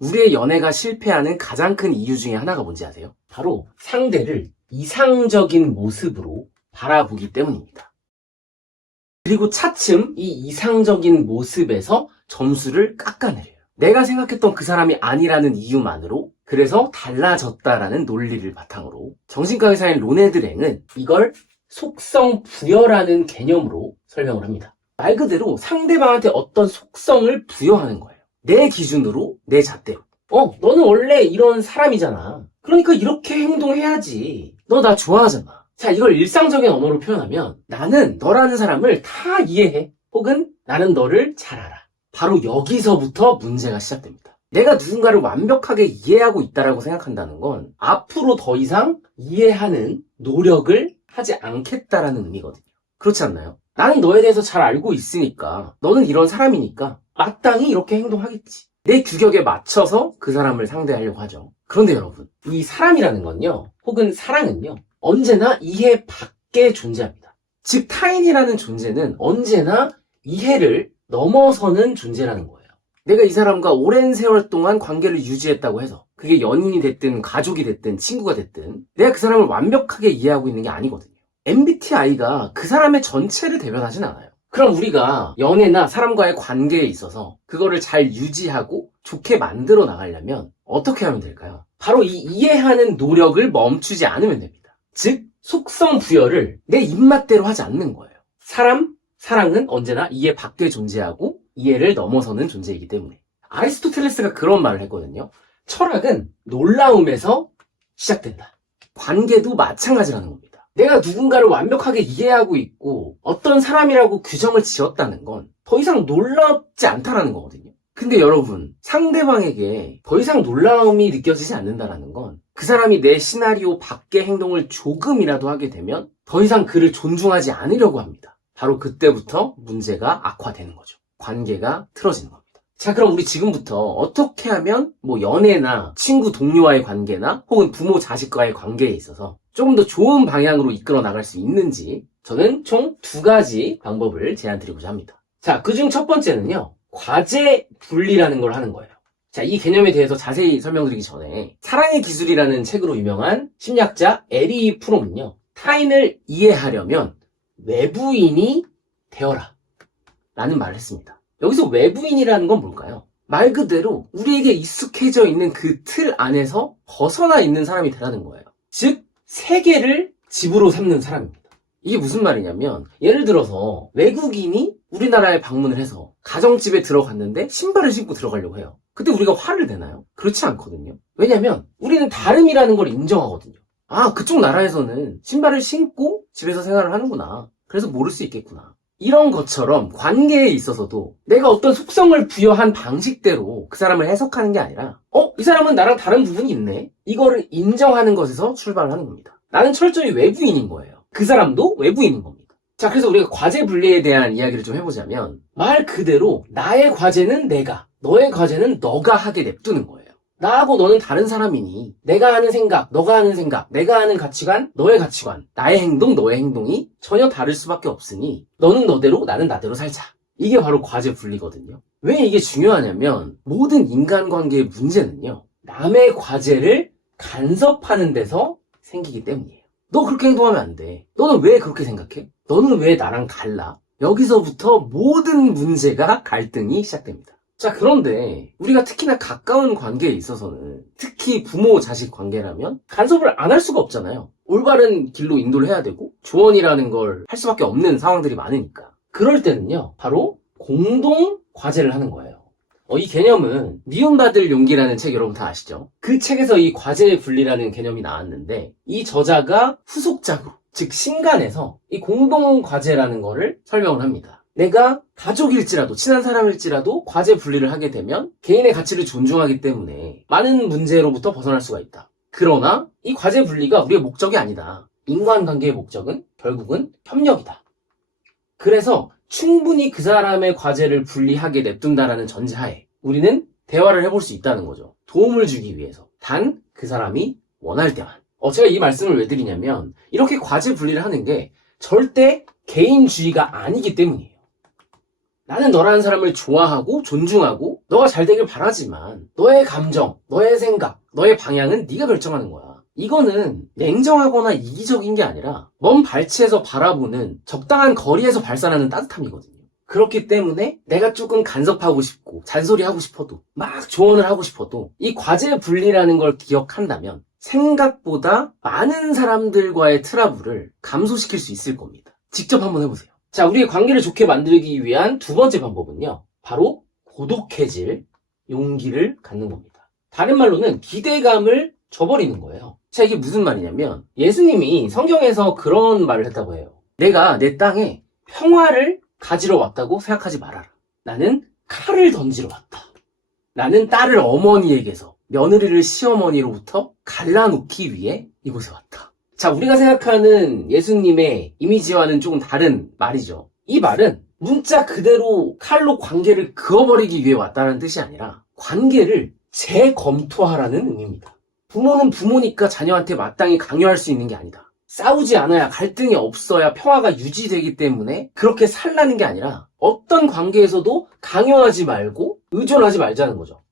우리의 연애가 실패하는 가장 큰 이유 중에 하나가 뭔지 아세요? 바로 상대를 이상적인 모습으로 바라보기 때문입니다. 그리고 차츰 이 이상적인 모습에서 점수를 깎아내려요. 내가 생각했던 그 사람이 아니라는 이유만으로, 그래서 달라졌다라는 논리를 바탕으로 정신과 의사인 로네드 랭은 이걸 속성 부여라는 개념으로 설명을 합니다. 말 그대로 상대방한테 어떤 속성을 부여하는 거예요. 내 기준으로, 내 잣대로. 너는 원래 이런 사람이잖아. 그러니까 이렇게 행동해야지. 너 나 좋아하잖아. 자, 이걸 일상적인 언어로 표현하면 나는 너라는 사람을 다 이해해. 혹은 나는 너를 잘 알아. 바로 여기서부터 문제가 시작됩니다. 내가 누군가를 완벽하게 이해하고 있다라고 생각한다는 건 앞으로 더 이상 이해하는 노력을 하지 않겠다라는 의미거든요. 그렇지 않나요? 나는 너에 대해서 잘 알고 있으니까, 너는 이런 사람이니까 마땅히 이렇게 행동하겠지. 내 규격에 맞춰서 그 사람을 상대하려고 하죠. 그런데 여러분, 이 사람이라는 건요, 혹은 사랑은요, 언제나 이해 밖에 존재합니다. 즉 타인이라는 존재는 언제나 이해를 넘어서는 존재라는 거예요. 내가 이 사람과 오랜 세월 동안 관계를 유지했다고 해서 그게 연인이 됐든 가족이 됐든 친구가 됐든 내가 그 사람을 완벽하게 이해하고 있는 게 아니거든요. MBTI가 그 사람의 전체를 대변하진 않아요. 그럼 우리가 연애나 사람과의 관계에 있어서 그거를 잘 유지하고 좋게 만들어 나가려면 어떻게 하면 될까요? 바로 이 이해하는 노력을 멈추지 않으면 됩니다. 즉 속성 부여를 내 입맛대로 하지 않는 거예요. 사랑은 언제나 이해 밖에 존재하고 이해를 넘어서는 존재이기 때문에. 아리스토텔레스가 그런 말을 했거든요. 철학은 놀라움에서 시작된다. 관계도 마찬가지라는 겁니다. 내가 누군가를 완벽하게 이해하고 있고 어떤 사람이라고 규정을 지었다는 건 더 이상 놀랍지 않다라는 거거든요. 근데 여러분, 상대방에게 더 이상 놀라움이 느껴지지 않는다는 건 그 사람이 내 시나리오 밖의 행동을 조금이라도 하게 되면 더 이상 그를 존중하지 않으려고 합니다. 바로 그때부터 문제가 악화되는 거죠. 관계가 틀어지는 겁니다. 자, 그럼 우리 지금부터 어떻게 하면 연애나 친구 동료와의 관계나 혹은 부모 자식과의 관계에 있어서 조금 더 좋은 방향으로 이끌어 나갈 수 있는지 저는 총 2가지 방법을 제안드리고자 합니다. 자, 그중 첫 번째는요, 과제 분리라는 걸 하는 거예요. 자, 이 개념에 대해서 자세히 설명드리기 전에 사랑의 기술이라는 책으로 유명한 심리학자 에리 프롬은요, 타인을 이해하려면 외부인이 되어라 라는 말을 했습니다. 여기서 외부인이라는 건 뭘까요? 말 그대로 우리에게 익숙해져 있는 그 틀 안에서 벗어나 있는 사람이 되라는 거예요. 즉 세계를 집으로 삼는 사람입니다. 이게 무슨 말이냐면, 예를 들어서 외국인이 우리나라에 방문을 해서 가정집에 들어갔는데 신발을 신고 들어가려고 해요. 그때 우리가 화를 내나요? 그렇지 않거든요. 왜냐면 우리는 다름이라는 걸 인정하거든요. 아, 그쪽 나라에서는 신발을 신고 집에서 생활을 하는구나. 그래서 모를 수 있겠구나. 이런 것처럼 관계에 있어서도 내가 어떤 속성을 부여한 방식대로 그 사람을 해석하는 게 아니라 이 사람은 나랑 다른 부분이 있네. 이거를 인정하는 것에서 출발을 하는 겁니다. 나는 철저히 외부인인 거예요. 그 사람도 외부인인 겁니다. 자, 그래서 우리가 과제 분리에 대한 이야기를 좀 해보자면 말 그대로 나의 과제는 내가, 너의 과제는 너가 하게 냅두는 거예요. 나하고 너는 다른 사람이니 내가 하는 생각, 너가 하는 생각, 내가 하는 가치관, 너의 가치관, 나의 행동, 너의 행동이 전혀 다를 수밖에 없으니 너는 너대로, 나는 나대로 살자. 이게 바로 과제 분리거든요. 왜 이게 중요하냐면 모든 인간관계의 문제는요, 남의 과제를 간섭하는 데서 생기기 때문이에요. 너 그렇게 행동하면 안 돼. 너는 왜 그렇게 생각해? 너는 왜 나랑 달라? 여기서부터 모든 문제가 갈등이 시작됩니다. 자, 그런데 우리가 특히나 가까운 관계에 있어서는, 특히 부모 자식 관계라면 간섭을 안 할 수가 없잖아요. 올바른 길로 인도를 해야 되고 조언이라는 걸 할 수밖에 없는 상황들이 많으니까. 그럴 때는요, 바로 공동 과제를 하는 거예요. 이 개념은 미움받을 용기라는 책 여러분 다 아시죠? 그 책에서 이 과제 분리라는 개념이 나왔는데 이 저자가 후속작으로, 즉 신간에서 이 공동 과제라는 거를 설명을 합니다. 내가 가족일지라도, 친한 사람일지라도 과제 분리를 하게 되면 개인의 가치를 존중하기 때문에 많은 문제로부터 벗어날 수가 있다. 그러나 이 과제 분리가 우리의 목적이 아니다. 인간관계의 목적은 결국은 협력이다. 그래서 충분히 그 사람의 과제를 분리하게 냅둔다라는 전제하에 우리는 대화를 해볼 수 있다는 거죠. 도움을 주기 위해서. 단 그 사람이 원할 때만. 제가 이 말씀을 왜 드리냐면 이렇게 과제 분리를 하는 게 절대 개인주의가 아니기 때문이에요. 나는 너라는 사람을 좋아하고 존중하고 너가 잘 되길 바라지만 너의 감정, 너의 생각, 너의 방향은 네가 결정하는 거야. 이거는 냉정하거나 이기적인 게 아니라 먼 발치에서 바라보는 적당한 거리에서 발산하는 따뜻함이거든요. 그렇기 때문에 내가 조금 간섭하고 싶고 잔소리하고 싶어도 막 조언을 하고 싶어도 이 과제 분리라는 걸 기억한다면 생각보다 많은 사람들과의 트러블을 감소시킬 수 있을 겁니다. 직접 한번 해보세요. 자, 우리의 관계를 좋게 만들기 위한 두 번째 방법은요. 바로 고독해질 용기를 갖는 겁니다. 다른 말로는 기대감을 저버리는 거예요. 자, 이게 무슨 말이냐면 예수님이 성경에서 그런 말을 했다고 해요. 내가 내 땅에 평화를 가지러 왔다고 생각하지 말아라. 나는 칼을 던지러 왔다. 나는 딸을 어머니에게서 며느리를 시어머니로부터 갈라놓기 위해 이곳에 왔다. 자, 우리가 생각하는 예수님의 이미지와는 조금 다른 말이죠. 이 말은 문자 그대로 칼로 관계를 그어버리기 위해 왔다는 뜻이 아니라 관계를 재검토하라는 의미입니다. 부모는 부모니까 자녀한테 마땅히 강요할 수 있는 게 아니다. 싸우지 않아야 갈등이 없어야 평화가 유지되기 때문에 그렇게 살라는 게 아니라 어떤 관계에서도 강요하지 말고 의존하지 말자는 거죠.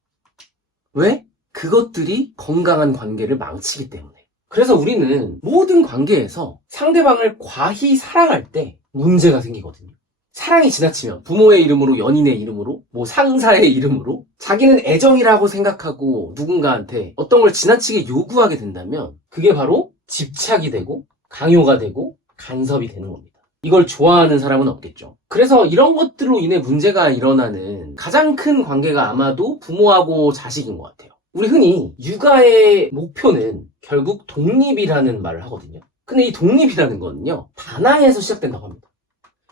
왜? 그것들이 건강한 관계를 망치기 때문에. 그래서 우리는 모든 관계에서 상대방을 과히 사랑할 때 문제가 생기거든요. 사랑이 지나치면 부모의 이름으로, 연인의 이름으로, 상사의 이름으로 자기는 애정이라고 생각하고 누군가한테 어떤 걸 지나치게 요구하게 된다면 그게 바로 집착이 되고 강요가 되고 간섭이 되는 겁니다. 이걸 좋아하는 사람은 없겠죠. 그래서 이런 것들로 인해 문제가 일어나는 가장 큰 관계가 아마도 부모하고 자식인 것 같아요. 우리 흔히 육아의 목표는 결국 독립이라는 말을 하거든요. 근데 이 독립이라는 거는요, 반항에서 시작된다고 합니다.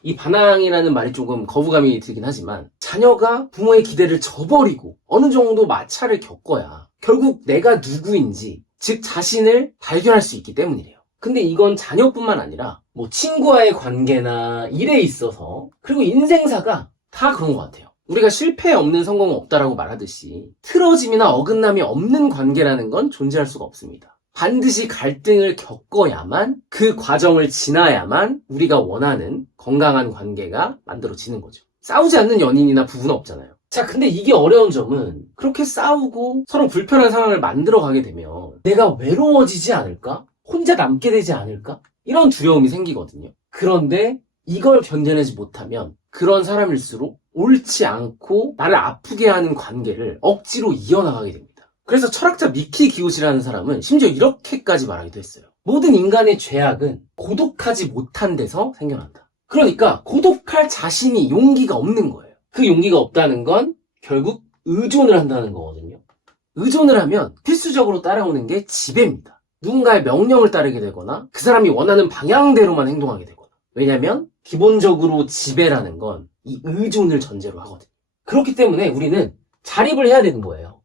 이 반항이라는 말이 조금 거부감이 들긴 하지만 자녀가 부모의 기대를 저버리고 어느 정도 마찰을 겪어야 결국 내가 누구인지, 즉 자신을 발견할 수 있기 때문이래요. 근데 이건 자녀뿐만 아니라 친구와의 관계나 일에 있어서 그리고 인생사가 다 그런 것 같아요. 우리가 실패 없는 성공은 없다라고 말하듯이 틀어짐이나 어긋남이 없는 관계라는 건 존재할 수가 없습니다. 반드시 갈등을 겪어야만 그 과정을 지나야만 우리가 원하는 건강한 관계가 만들어지는 거죠. 싸우지 않는 연인이나 부부는 없잖아요. 자, 근데 이게 어려운 점은 그렇게 싸우고 서로 불편한 상황을 만들어가게 되면 내가 외로워지지 않을까? 혼자 남게 되지 않을까? 이런 두려움이 생기거든요. 그런데 이걸 견뎌내지 못하면 그런 사람일수록 옳지 않고 나를 아프게 하는 관계를 억지로 이어나가게 됩니다. 그래서 철학자 미키 기옷이라는 사람은 심지어 이렇게까지 말하기도 했어요. 모든 인간의 죄악은 고독하지 못한 데서 생겨난다. 그러니까 고독할 자신이 용기가 없는 거예요. 그 용기가 없다는 건 결국 의존을 한다는 거거든요. 의존을 하면 필수적으로 따라오는 게 지배입니다. 누군가의 명령을 따르게 되거나 그 사람이 원하는 방향대로만 행동하게 되거나. 왜냐하면 기본적으로 지배라는 건 이 의존을 전제로 하거든요. 그렇기 때문에 우리는 자립을 해야 되는 거예요.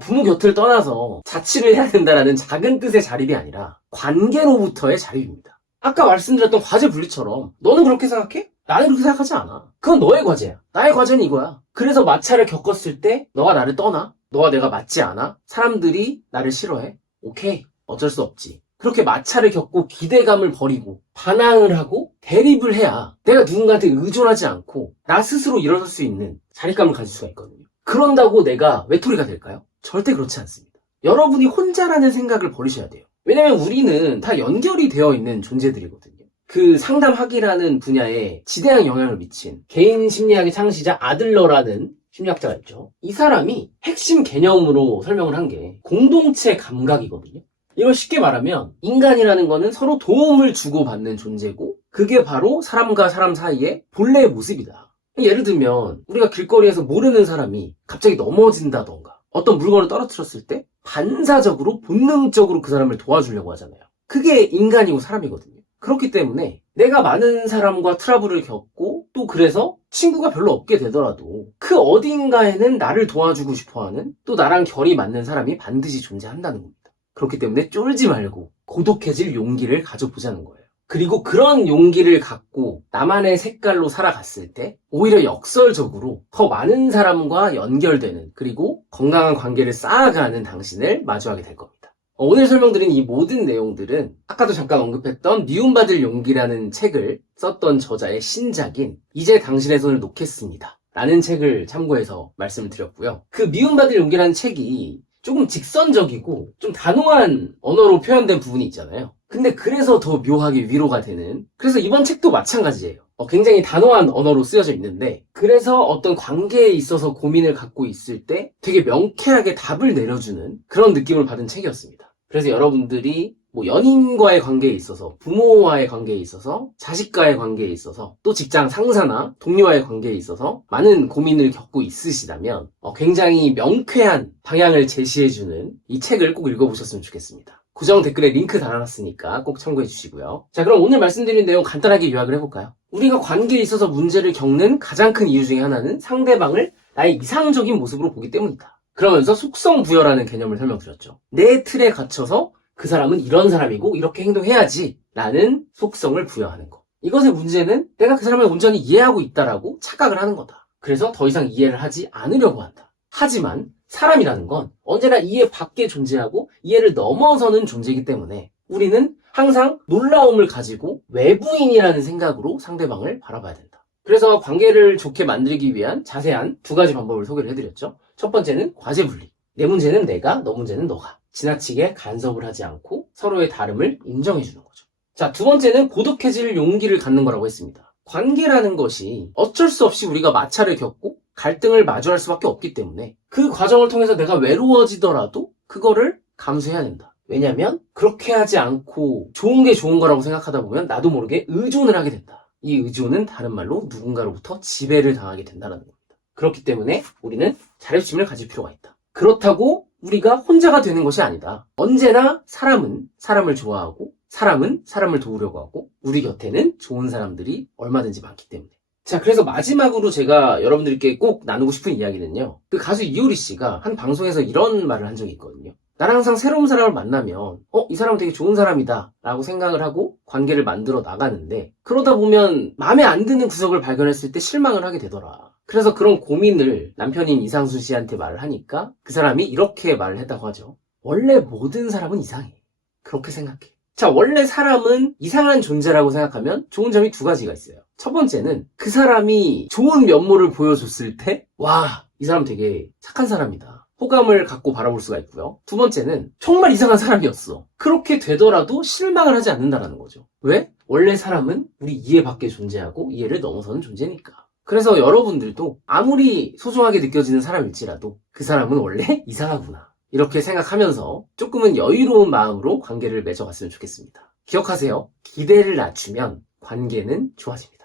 부모 곁을 떠나서 자취를 해야 된다라는 작은 뜻의 자립이 아니라 관계로부터의 자립입니다. 아까 말씀드렸던 과제 분리처럼 너는 그렇게 생각해? 나는 그렇게 생각하지 않아. 그건 너의 과제야. 나의 과제는 이거야. 그래서 마찰을 겪었을 때 너가 나를 떠나? 너와 내가 맞지 않아? 사람들이 나를 싫어해? 오케이. 어쩔 수 없지. 그렇게 마찰을 겪고 기대감을 버리고 반항을 하고 대립을 해야 내가 누군가한테 의존하지 않고 나 스스로 일어설 수 있는 자립감을 가질 수가 있거든요. 그런다고 내가 외톨이가 될까요? 절대 그렇지 않습니다. 여러분이 혼자라는 생각을 버리셔야 돼요. 왜냐면 우리는 다 연결이 되어 있는 존재들이거든요. 그 상담학이라는 분야에 지대한 영향을 미친 개인 심리학의 창시자 아들러라는 심리학자가 있죠. 이 사람이 핵심 개념으로 설명을 한 게 공동체 감각이거든요. 이걸 쉽게 말하면 인간이라는 거는 서로 도움을 주고받는 존재고 그게 바로 사람과 사람 사이의 본래의 모습이다. 예를 들면 우리가 길거리에서 모르는 사람이 갑자기 넘어진다던가 어떤 물건을 떨어뜨렸을 때 반사적으로 본능적으로 그 사람을 도와주려고 하잖아요. 그게 인간이고 사람이거든요. 그렇기 때문에 내가 많은 사람과 트러블을 겪고 또 그래서 친구가 별로 없게 되더라도 그 어딘가에는 나를 도와주고 싶어하는 또 나랑 결이 맞는 사람이 반드시 존재한다는 겁니다. 그렇기 때문에 쫄지 말고 고독해질 용기를 가져보자는 거예요. 그리고 그런 용기를 갖고 나만의 색깔로 살아갔을 때 오히려 역설적으로 더 많은 사람과 연결되는 그리고 건강한 관계를 쌓아가는 당신을 마주하게 될 겁니다. 오늘 설명드린 이 모든 내용들은 아까도 잠깐 언급했던 미움받을 용기라는 책을 썼던 저자의 신작인 이제 당신의 손을 놓겠습니다 라는 책을 참고해서 말씀을 드렸고요. 그 미움받을 용기라는 책이 조금 직선적이고 좀 단호한 언어로 표현된 부분이 있잖아요. 근데 그래서 더 묘하게 위로가 되는, 그래서 이번 책도 마찬가지예요. 굉장히 단호한 언어로 쓰여져 있는데, 그래서 어떤 관계에 있어서 고민을 갖고 있을 때 되게 명쾌하게 답을 내려주는 그런 느낌을 받은 책이었습니다. 그래서 여러분들이 연인과의 관계에 있어서, 부모와의 관계에 있어서, 자식과의 관계에 있어서, 또 직장 상사나 동료와의 관계에 있어서 많은 고민을 겪고 있으시다면 굉장히 명쾌한 방향을 제시해주는 이 책을 꼭 읽어보셨으면 좋겠습니다. 고정 댓글에 링크 달아놨으니까 꼭 참고해 주시고요. 자, 그럼 오늘 말씀드린 내용 간단하게 요약을 해볼까요? 우리가 관계에 있어서 문제를 겪는 가장 큰 이유 중에 하나는 상대방을 나의 이상적인 모습으로 보기 때문이다. 그러면서 속성 부여라는 개념을 설명드렸죠. 내 틀에 갇혀서 그 사람은 이런 사람이고 이렇게 행동해야지 라는 속성을 부여하는 것. 이것의 문제는 내가 그 사람을 온전히 이해하고 있다라고 착각을 하는 거다. 그래서 더 이상 이해를 하지 않으려고 한다. 하지만 사람이라는 건 언제나 이해 밖에 존재하고 이해를 넘어서는 존재이기 때문에 우리는 항상 놀라움을 가지고 외부인이라는 생각으로 상대방을 바라봐야 된다. 그래서 관계를 좋게 만들기 위한 자세한 2가지 방법을 소개를 해드렸죠. 첫 번째는 과제 분리. 내 문제는 내가, 너 문제는 너가. 지나치게 간섭을 하지 않고 서로의 다름을 인정해주는 거죠. 자, 2번째는 고독해질 용기를 갖는 거라고 했습니다. 관계라는 것이 어쩔 수 없이 우리가 마찰을 겪고 갈등을 마주할 수밖에 없기 때문에 그 과정을 통해서 내가 외로워지더라도 그거를 감수해야 된다. 왜냐면 그렇게 하지 않고 좋은 게 좋은 거라고 생각하다 보면 나도 모르게 의존을 하게 된다. 이 의존은 다른 말로 누군가로부터 지배를 당하게 된다는 겁니다. 그렇기 때문에 우리는 자립심을 가질 필요가 있다. 그렇다고 우리가 혼자가 되는 것이 아니다. 언제나 사람은 사람을 좋아하고 사람은 사람을 도우려고 하고 우리 곁에는 좋은 사람들이 얼마든지 많기 때문에. 자, 그래서 마지막으로 제가 여러분들께 꼭 나누고 싶은 이야기는요. 그 가수 이효리 씨가 한 방송에서 이런 말을 한 적이 있거든요. 나는 항상 새로운 사람을 만나면 이 사람은 되게 좋은 사람이다 라고 생각을 하고 관계를 만들어 나가는데 그러다 보면 마음에 안 드는 구석을 발견했을 때 실망을 하게 되더라. 그래서 그런 고민을 남편인 이상순 씨한테 말을 하니까 그 사람이 이렇게 말을 했다고 하죠. 원래 모든 사람은 이상해. 그렇게 생각해. 자, 원래 사람은 이상한 존재라고 생각하면 좋은 점이 2가지가 있어요. 첫 번째는 그 사람이 좋은 면모를 보여줬을 때 와, 이 사람 되게 착한 사람이다. 호감을 갖고 바라볼 수가 있고요. 2번째는 정말 이상한 사람이었어. 그렇게 되더라도 실망을 하지 않는다는 거죠. 왜? 원래 사람은 우리 이해 밖에 존재하고 이해를 넘어서는 존재니까. 그래서 여러분들도 아무리 소중하게 느껴지는 사람일지라도 그 사람은 원래 이상하구나. 이렇게 생각하면서 조금은 여유로운 마음으로 관계를 맺어갔으면 좋겠습니다. 기억하세요. 기대를 낮추면 관계는 좋아집니다.